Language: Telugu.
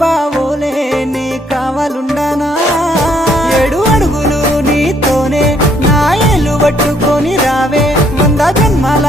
బావోలే నీ కావాలుండానా 7 అడుగులు నీతోనే నా ఏలు పట్టుకొని రావే 100 జన్మల